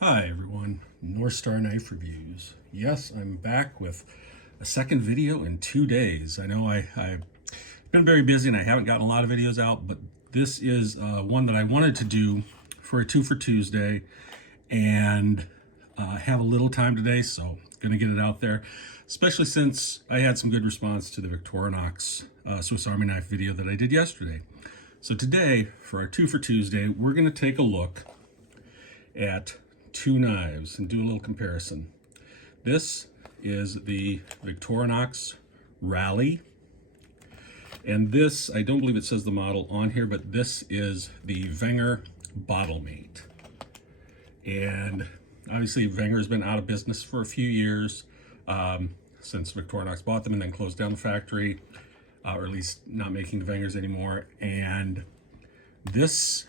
Hi everyone, North Star Knife Reviews. Yes, I'm back with a second video in 2 days. I know I've been very busy and I haven't gotten a lot of videos out, but this is one that I wanted to do for a 2 for Tuesday and have a little time today, so gonna get it out there, especially since I had some good response to the Victorinox Swiss Army knife video that I did yesterday. So today, for our 2 for Tuesday, we're gonna take a look at two knives and do a little comparison. This is the Victorinox Rally, and this, I don't believe it says the model on here, but this is the Wenger Bottlemate. And obviously Wenger has been out of business for a few years since Victorinox bought them and then closed down the factory, or at least not making the Wengers anymore. And this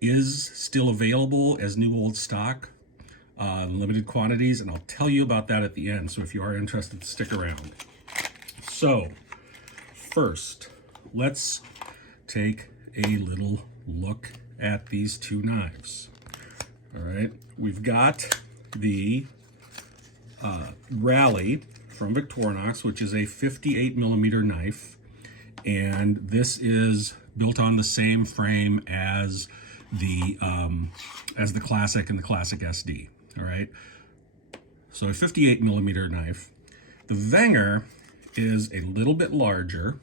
is still available as new old stock, limited quantities, and I'll tell you about that at the end, so if you are interested, stick around. So first, let's take a little look at these two knives. All right, we've got the Rally from Victorinox, which is a 58mm knife, and this is built on the same frame as the Classic and the Classic SD. All right, so a 58mm knife. The Wenger is a little bit larger.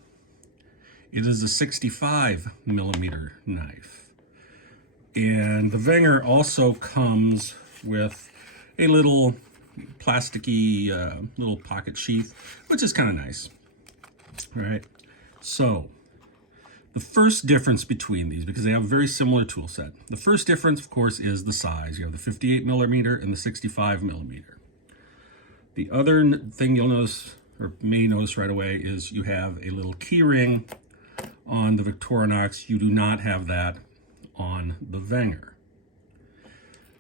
It is a 65mm knife, and the Wenger also comes with a little plasticky little pocket sheath, which is kind of nice. All right, so the first difference between these, because they have a very similar tool set, the first difference, of course, is the size. You have the 58mm and the 65mm. The other thing you'll notice, or may notice right away, is you have a little key ring on the Victorinox. You do not have that on the Wenger.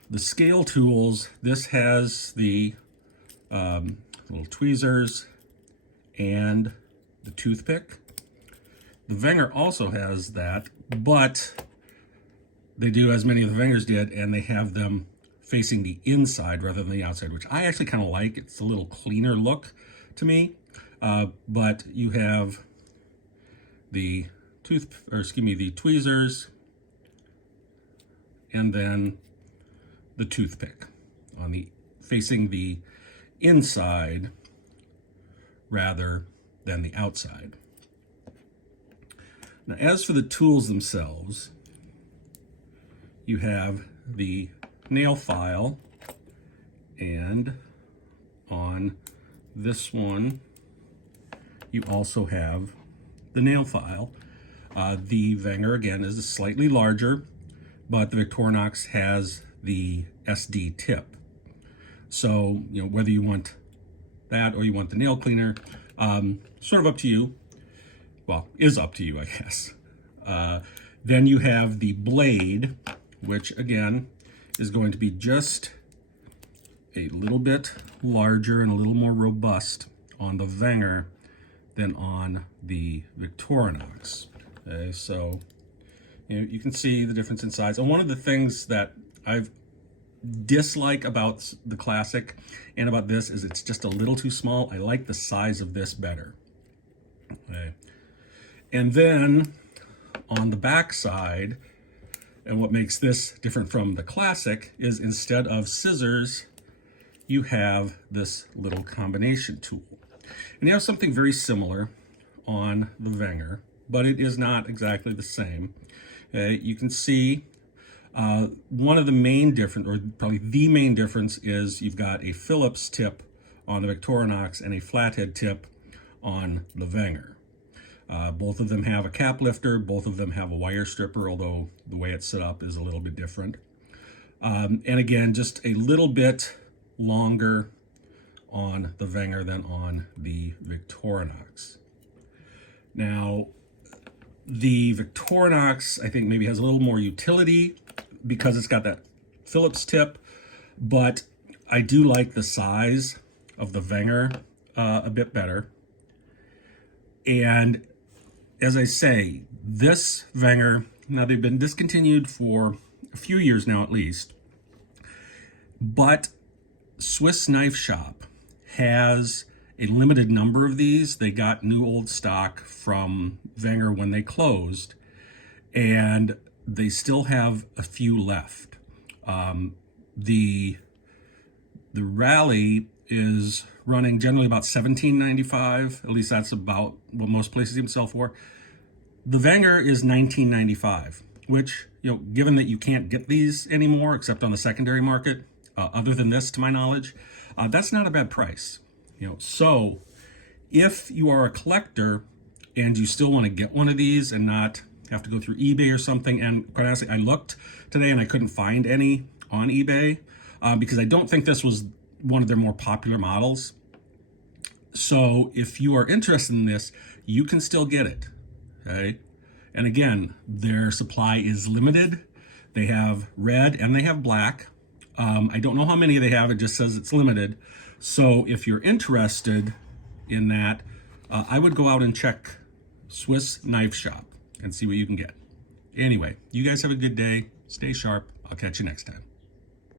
The scale tools, this has the little tweezers and the toothpick. The Wenger also has that, but they do as many of the Wengers did, and they have them facing the inside rather than the outside, which I actually kind of like. It's a little cleaner look to me. But you have the the tweezers, and then the toothpick on the facing the inside rather than the outside. Now, as for the tools themselves, you have the nail file, and on this one, you also have the nail file. The Wenger, again, is slightly larger, but the Victorinox has the SD tip. So, whether you want that or you want the nail cleaner, sort of up to you. Well, is up to you, I guess. Then you have the blade, which again is going to be just a little bit larger and a little more robust on the Wenger than on the Victorinox. Okay, so you can see the difference in size. And one of the things that I've dislike about the Classic and about this is it's just a little too small. I like the size of this better. Okay. And then on the back side, and what makes this different from the Classic is instead of scissors, you have this little combination tool. And you have something very similar on the Wenger, but it is not exactly the same. You can see one of the main difference, or probably the main difference, is you've got a Phillips tip on the Victorinox and a flathead tip on the Wenger. Both of them have a cap lifter, both of them have a wire stripper, although the way it's set up is a little bit different. And again, just a little bit longer on the Wenger than on the Victorinox. Now, the Victorinox, I think, maybe has a little more utility because it's got that Phillips tip, but I do like the size of the Wenger a bit better. And as I say, this Wenger, now they've been discontinued for a few years now at least, But Swiss Knife Shop has a limited number of these. They got new old stock from Wenger when they closed, and they still have a few left. The Rally is running generally about $17.95. At least that's about what most places even sell for. The Wenger is $19.95, which, given that you can't get these anymore except on the secondary market, other than this, to my knowledge, that's not a bad price. So if you are a collector and you still want to get one of these and not have to go through eBay or something, and quite honestly, I looked today and I couldn't find any on eBay because I don't think this was one of their more popular models. So if you are interested in this, you can still get it, okay? And again, their supply is limited. They have red and they have black. I don't know how many they have. It just says it's limited. So if you're interested in that, I would go out and check Swiss Knife Shop and see what you can get. Anyway, you guys have a good day. Stay sharp. I'll catch you next time.